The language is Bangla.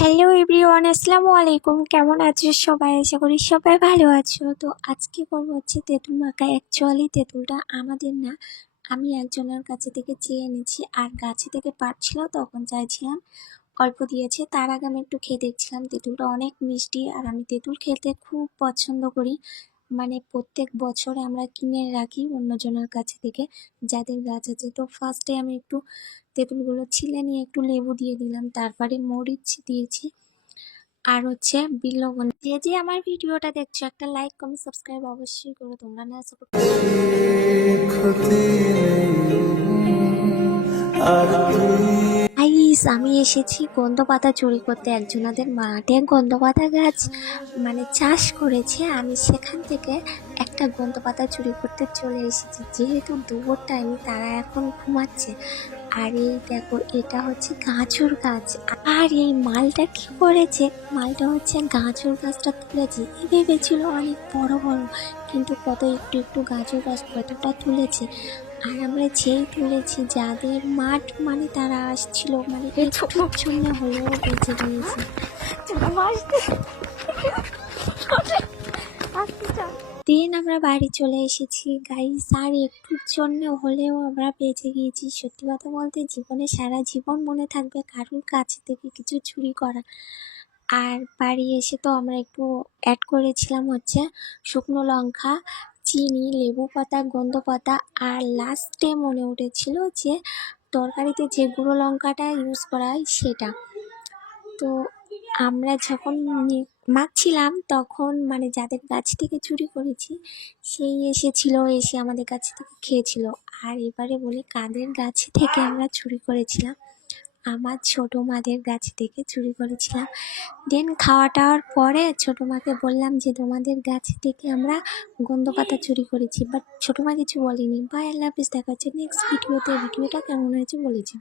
হ্যালো এভরিওয়ান, আসসালামু আলাইকুম। কেমন আছো সবাই? আশা করি সবাই ভালো আছো। তো আজকে করবো হচ্ছে তেঁতুল মাখা। অ্যাকচুয়ালি তেঁতুলটা আমাদের না, আমি একজনের কাছে থেকে চেয়ে এনেছি, আর গাছে থেকে পাড়ছিল, তখন চাইছিলাম অল্প দিয়েছে। তার আগে আমি একটু খেয়ে দেখছিলাম, তেঁতুলটা অনেক মিষ্টি। আর আমি তেঁতুল খেতে খুব পছন্দ করি, মানে প্রত্যেক বছরে আমরা কিনে রাখি অন্যজনের কাছে থেকে যাদের গাছ আছে। তো ফার্স্টে আমি একটু তেঁতুলগুলো ছিলে নিয়ে একটু লেবু দিয়ে দিলাম, তারপরে মরিচ দিয়েছি, আর হচ্ছে বিল্লবন। যে আমার ভিডিওটা দেখছো, একটা লাইক কমেন্ট সাবস্ক্রাইব অবশ্যই করো, তোমরা না সাপোর্ট গাইস। আমি এসেছি গন্ধ পাতা চুরি করতে। একজনাদের মাঠে গন্ধ পাতা গাছ মানে চাষ করেছে, আমি সেখান থেকে একটা গন্ধ পাতা চুরি করতে চলে এসেছি। যেহেতু দুপুর টাইম, তারা এখন ঘুমাচ্ছে। আর এই দেখো, এটা হচ্ছে গাজর গাছ। আর এই মালটা কি করেছে, মালটা হচ্ছে গাজর গাছটা তুলেছে। ভেবেছিল অনেক বড় বড়, কিন্তু কত একটু একটু গাজর গাছ কতটা তুলেছে। আর আমরা যেই তুলেছি, যাদের মাঠ মানে তারা আসছিল, মানে একটুর জন্য হলেও বেঁচে গিয়েছে। দিন আমরা বাড়ি চলে এসেছি গাইস, আর একটুর জন্য হলেও আমরা বেঁচে গিয়েছি। সত্যি কথা বলতে, জীবনে সারা জীবন মনে থাকবে কারোর কাছে থেকে কিছু চুরি করা। আর বাড়ি এসে তো আমরা একটু অ্যাড করেছিলাম হচ্ছে শুকনো লঙ্কা, চিনি, লেবু পাতা, গোন্দ পাতা, আর লাস্টে মনে উঠেছিল যে তরকারিতে যে গুঁড়ো লঙ্কাটা ইউজ করা হয় সেটা। তো আমরা যখন মাখছিলাম, তখন মানে যাদের গাছ থেকে চুরি করেছি সেই এসেছিল, এসে আমাদের কাছ থেকে খেয়েছিল। আর এবারে বলি কাদের গাছ থেকে আমরা চুরি করেছিলাম। আমার ছোটো মাদের গাছ থেকে চুরি করেছিলাম। দেন খাওয়া টাওয়ার পরে ছোটো মাকে বললাম যে তোমাদের গাছ থেকে আমরা গন্ধ পাতা চুরি করেছি, বাট ছোটো মা কিছু বলেনি। বাই, আল্লাহ হাফিজ, দেখা হচ্ছে নেক্সট ভিডিওতে। ভিডিওটা কেমন হয়েছে বলেছি।